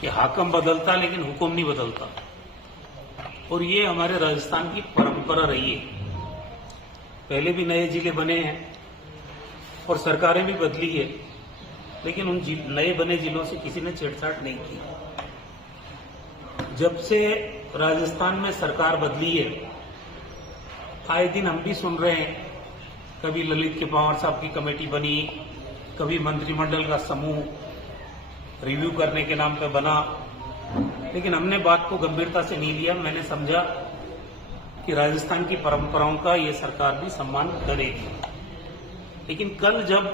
कि हाकम बदलता लेकिन हुक्म नहीं बदलता, और ये हमारे राजस्थान की परंपरा रही है। पहले भी नए जिले बने हैं और सरकारें भी बदली है, लेकिन उन नए बने जिलों से किसी ने छेड़छाड़ नहीं की। जब से राजस्थान में सरकार बदली है, आए दिन हम भी सुन रहे हैं, कभी ललित के पंवार साहब की कमेटी बनी, कभी मंत्रिमंडल का समूह रिव्यू करने के नाम पे बना, लेकिन हमने बात को गंभीरता से नहीं लिया। मैंने समझा कि राजस्थान की परंपराओं का ये सरकार भी सम्मान करेगी। लेकिन कल जब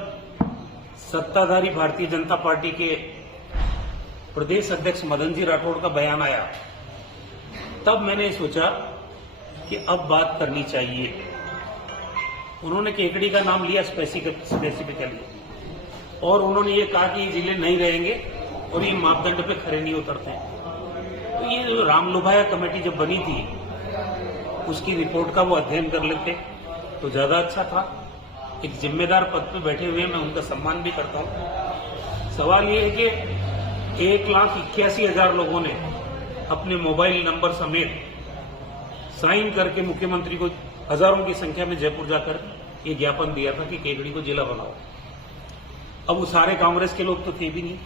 सत्ताधारी भारतीय जनता पार्टी के प्रदेश अध्यक्ष मदन जी राठौड़ का बयान आया, तब मैंने सोचा कि अब बात करनी चाहिए। उन्होंने केकड़ी का नाम लिया स्पेसिफिकली, और उन्होंने ये कहा कि ये जिले नहीं रहेंगे और ये मापदंड पे खरे नहीं उतरते हैं। तो ये जो रामलोभाया कमेटी जब बनी थी, उसकी रिपोर्ट का वो अध्ययन कर लेते तो ज्यादा अच्छा था। एक जिम्मेदार पद पे बैठे हुए मैं उनका सम्मान भी करता हूं। सवाल ये है कि 1,81,000 लोगों ने अपने मोबाइल नंबर समेत साइन करके मुख्यमंत्री को हजारों की संख्या में जयपुर जाकर ये ज्ञापन दिया था कि केकड़ी को जिला बनाओ। अब वो सारे कांग्रेस के लोग तो थे भी नहीं,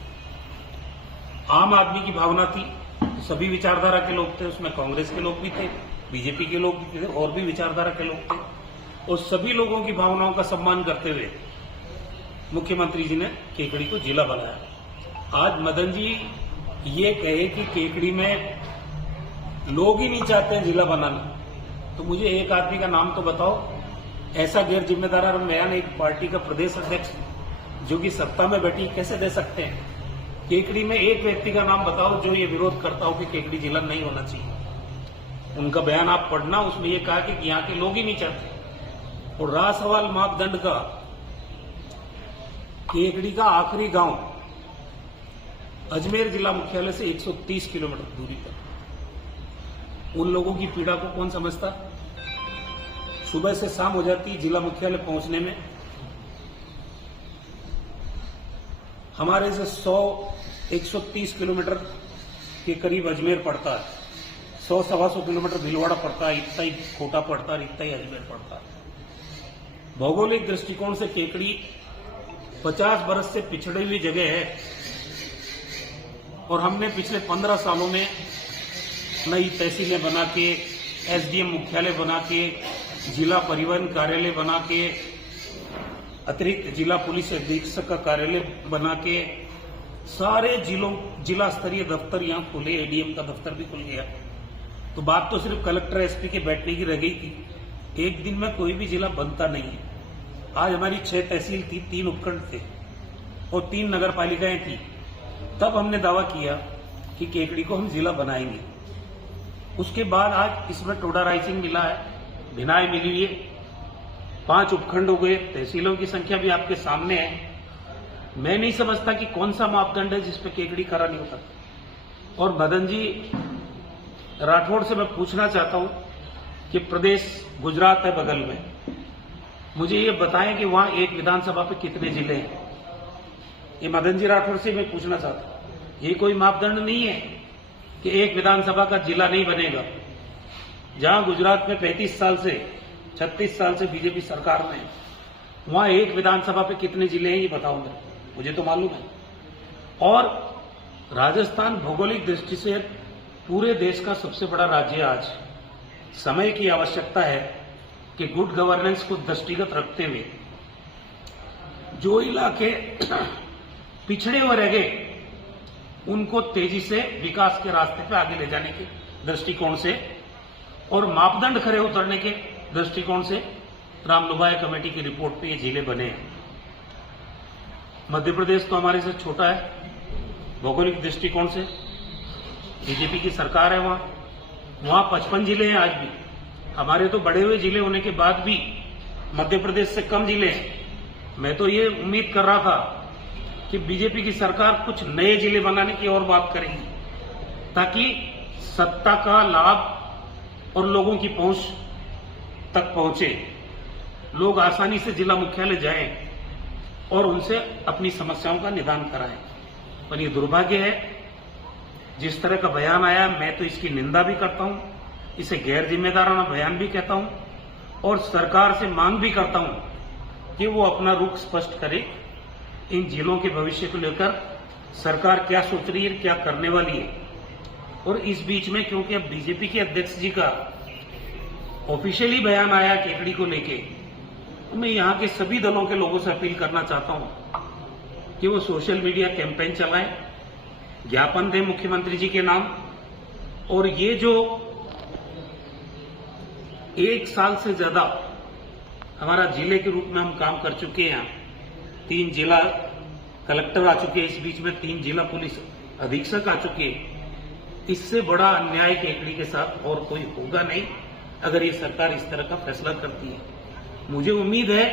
आम आदमी की भावना थी, तो सभी विचारधारा के लोग थे, उसमें कांग्रेस के लोग भी थे, बीजेपी के लोग भी थे, और भी विचारधारा के लोग थे, और सभी लोगों की भावनाओं का सम्मान करते हुए मुख्यमंत्री जी ने केकड़ी को जिला बनाया। आज मदन जी ये कहे कि केकड़ी में लोग ही नहीं चाहते हैं जिला बनाना, तो मुझे एक आदमी का नाम तो बताओ, ऐसा गैर जिम्मेदार और बयान एक पार्टी का प्रदेश अध्यक्ष जो कि सत्ता में बैठी कैसे दे सकते हैं। केकड़ी में एक व्यक्ति का नाम बताओ जो ये विरोध करता हो कि केकड़ी जिला नहीं होना चाहिए। उनका बयान आप पढ़ना, उसमें ये कहा कि यहाँ के लोग ही नहीं चाहते। और रहा सवाल मापदंड का, केकड़ी का आखिरी गांव अजमेर जिला मुख्यालय से 130 किलोमीटर दूरी पर। उन लोगों की पीड़ा को कौन समझता? सुबह से शाम हो जाती जिला मुख्यालय पहुंचने में। हमारे से 130 किलोमीटर के करीब अजमेर पड़ता है, 100-125 किलोमीटर भीलवाड़ा पड़ता है, इतना ही कोटा पड़ता है, इतना ही अजमेर पड़ता है। भौगोलिक दृष्टिकोण से केकड़ी 50 बरस से पिछड़ी हुई जगह है, और हमने पिछले 15 सालों में नई तहसीलें बना के, एसडीएम मुख्यालय बना के, जिला परिवहन कार्यालय बना के, अतिरिक्त जिला पुलिस अधीक्षक का कार्यालय बना के, सारे जिला स्तरीय दफ्तर यहां खुले, एडीएम का दफ्तर भी खुल गया। तो बात तो सिर्फ कलेक्टर एसपी के बैठने की रह गई थी। एक दिन में कोई भी जिला बनता नहीं है। आज हमारी 6 तहसील थी, 3 उपखंड थे और 3 नगर पालिकाएं थी। तब हमने दावा किया कि केकड़ी को हम जिला बनाएंगे। उसके बाद आज इसमें टोडा राइसिंग मिला है, भिनाई मिली हुई है, 5 उपखंड हो गए, तहसीलों की संख्या भी आपके सामने है। मैं नहीं समझता कि कौन सा मापदंड है जिसपे केकड़ी खरा नहीं होता। और मदन जी राठौड़ से मैं पूछना चाहता हूं कि प्रदेश गुजरात है बगल में, मुझे ये बताएं कि वहां एक विधानसभा पे कितने जिले हैं। ये मदन जी राठौड़ से मैं पूछना चाहता हूं। ये कोई मापदंड नहीं है कि एक विधानसभा का जिला नहीं बनेगा। जहां गुजरात में 35 साल से 36 साल से बीजेपी सरकार में, वहां एक विधानसभा पे कितने जिले हैं ये बताओ, मुझे तो मालूम है। और राजस्थान भौगोलिक दृष्टि से पूरे देश का सबसे बड़ा राज्य है। आज समय की आवश्यकता है कि गुड गवर्नेंस को दृष्टिगत रखते हुए जो इलाके पिछड़े हुए रह गए उनको तेजी से विकास के रास्ते पे आगे ले जाने के दृष्टिकोण से और मापदंड खरे उतरने के दृष्टिकोण से रामलोभाया कमेटी की रिपोर्ट पे ये जिले बने हैं। मध्य प्रदेश तो हमारे से छोटा है भौगोलिक दृष्टिकोण से, बीजेपी की सरकार है, वहां 55 जिले हैं। आज भी हमारे तो बड़े हुए जिले होने के बाद भी मध्य प्रदेश से कम जिले हैं। मैं तो ये उम्मीद कर रहा था कि बीजेपी की सरकार कुछ नए जिले बनाने की और बात करेगी, ताकि सत्ता का लाभ और लोगों की पहुंच तक पहुंचे, लोग आसानी से जिला मुख्यालय जाएं और उनसे अपनी समस्याओं का निदान कराएं। पर ये दुर्भाग्य है जिस तरह का बयान आया मैं तो इसकी निंदा भी करता हूं, इसे गैर जिम्मेदाराना बयान भी कहता हूं और सरकार से मांग भी करता हूं कि वो अपना रुख स्पष्ट करे। इन जिलों के भविष्य को लेकर सरकार क्या सोच रही है, क्या करने वाली है। और इस बीच में क्योंकि अब बीजेपी के अध्यक्ष जी का ऑफिशियली बयान आया केकड़ी को लेके, तो मैं यहां के सभी दलों के लोगों से अपील करना चाहता हूं कि वो सोशल मीडिया कैंपेन चलाएं, ज्ञापन दें मुख्यमंत्री जी के नाम। और ये जो 1 साल से ज्यादा हमारा जिले के रूप में हम काम कर चुके हैं, 3 जिला कलेक्टर आ चुके हैं, इस बीच में 3 जिला पुलिस अधीक्षक आ चुके हैं। इससे बड़ा अन्याय केकड़ी के साथ और कोई होगा नहीं अगर ये सरकार इस तरह का फैसला करती है। मुझे उम्मीद है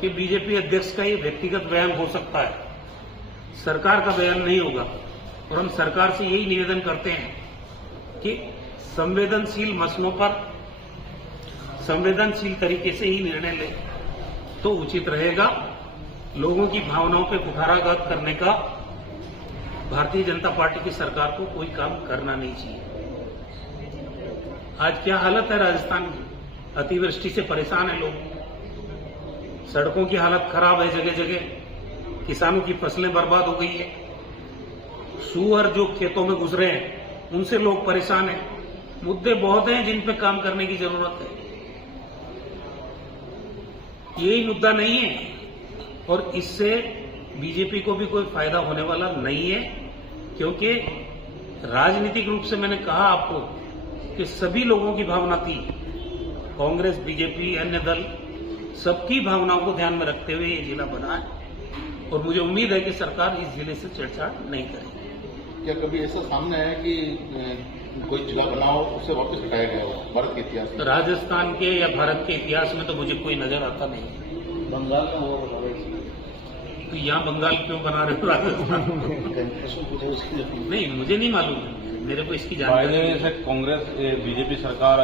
कि बीजेपी अध्यक्ष का ये व्यक्तिगत बयान हो सकता है, सरकार का बयान नहीं होगा। और हम सरकार से यही निवेदन करते हैं कि संवेदनशील मसलों पर संवेदनशील तरीके से ही निर्णय ले तो उचित रहेगा। लोगों की भावनाओं पर कुठाराघात करने का भारतीय जनता पार्टी की सरकार को कोई काम करना नहीं चाहिए। आज क्या हालत है राजस्थान की, अतिवृष्टि से परेशान है लोग, सड़कों की हालत खराब है जगह जगह, किसानों की फसलें बर्बाद हो गई है, सूअर जो खेतों में घुस रहे हैं उनसे लोग परेशान हैं। मुद्दे बहुत हैं जिन पे काम करने की जरूरत है, यही मुद्दा नहीं है। और इससे बीजेपी को भी कोई फायदा होने वाला नहीं है, क्योंकि राजनीतिक रूप से मैंने कहा आपको कि सभी लोगों की भावना थी, कांग्रेस, बीजेपी, अन्य दल, सबकी भावनाओं को ध्यान में रखते हुए ये जिला बना है। और मुझे उम्मीद है कि सरकार इस जिले से छेड़छाड़ नहीं करेगी। क्या कभी ऐसा सामने आया कि कोई जिला बना हो उसे वापस हटाया गया हो भारत के इतिहास में? राजस्थान के या भारत के इतिहास में तो मुझे कोई नजर आता नहीं। बंगाल में वो तो यहाँ बंगाल क्यों बना रहे हो राजस्थान? नहीं, मुझे नहीं मालूम, मेरे को इसकी जानकारी। कांग्रेस बीजेपी सरकार